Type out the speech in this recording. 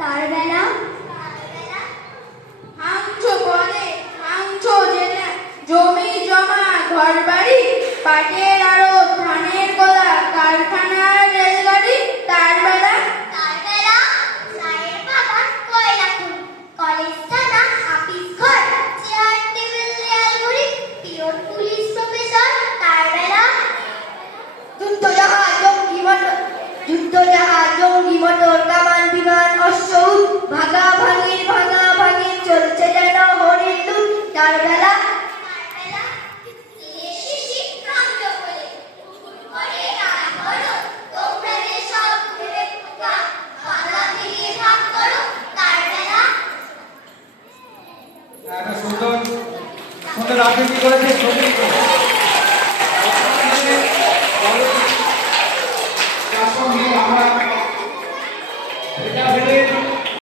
তার বেলা ভাঙছো বনে, ভাঙছো জেলে, জমি জমা ঘর বাড়ি, পাটের আড়ত, ধানের গোলা, কারখানার রেলগাড়ি। তার বেলা চায়ের বাগান, কয়লা খনি, কলেজ, থানা, অফিস ঘর, চেয়ার টেবিল দেয়াল ঘড়ি, পিয়ন পুলিশ প্রফেসর। তার বেলা যুদ্ধজাহাজ জঙ্গি মোটর, কামান বিমান, অশ্বউট, ভাঙা ভাঙির চলছে যেন হরিণ লুট। তার বেলা একটা সুন্দর সুন্দর আবৃত্তি করেছে।